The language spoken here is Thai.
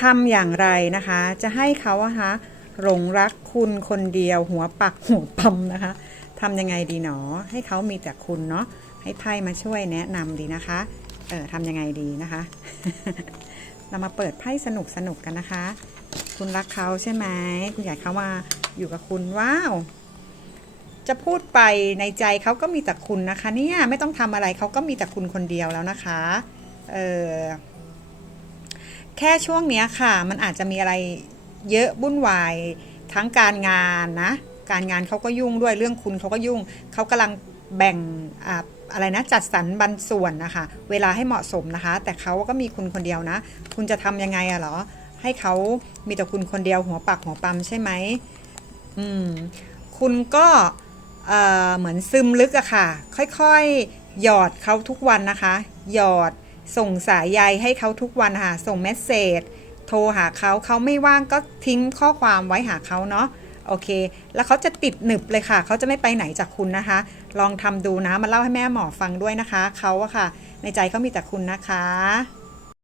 ทำอย่างไรนะคะ จะให้เขาอะคะหลงรักคุณคนเดียวหัวปักหัวปั๊มนะคะทำยังไงดีหนอ ให้เขามีแต่คุณเนาะให้ไพ่มาช่วยแนะนำดีนะคะ เออทำยังไงดีนะคะ เรามาเปิดไพ่สนุกสนุกกันนะคะ คุณรักเขาใช่ไหมคุณอยากเขามาอยู่กับคุณว้าวจะพูดไปในใจเขาก็มีแต่คุณนะคะ เนี่ยไม่ต้องทำอะไรเขาก็มีแต่คุณคนเดียวแล้วนะคะ เออ แค่ช่วงเนี้ยค่ะ มันอาจจะมีอะไรเยอะวุ่นวายทั้งการงานนะ การงานเขาก็ยุ่งด้วยเรื่องคุณเขาก็ยุ่ง เขากำลังแบ่งอ่าอะไรนะจัดสรรบันส่วนนะคะ เวลาให้เหมาะสมนะคะ แต่เขาก็มีคุณคนเดียวนะ คุณจะทำยังไงอะเหรอ ให้เขามีแต่คุณคนเดียวหัวปักหัวปั๊มใช่ไหมอืมคุณก็เอ่อเหมือนซึมลึกอะค่ะ ค่อยๆ หยอดเขาทุกวันนะคะ หยอด ส่งสายใยให้เขาทุกวันค่ะส่งเมสเซจโทรหาเขาเขาไม่ว่างก็ทิ้งข้อความไว้หาเขาเนาะโอเค แล้วเขาจะติดหนึบเลยค่ะ เขาจะไม่ไปไหนจากคุณนะคะ ลองทำดูนะ มาเล่าให้แม่หมอฟังด้วยนะคะ เขาอะค่ะ ในใจเขามีแต่คุณนะคะ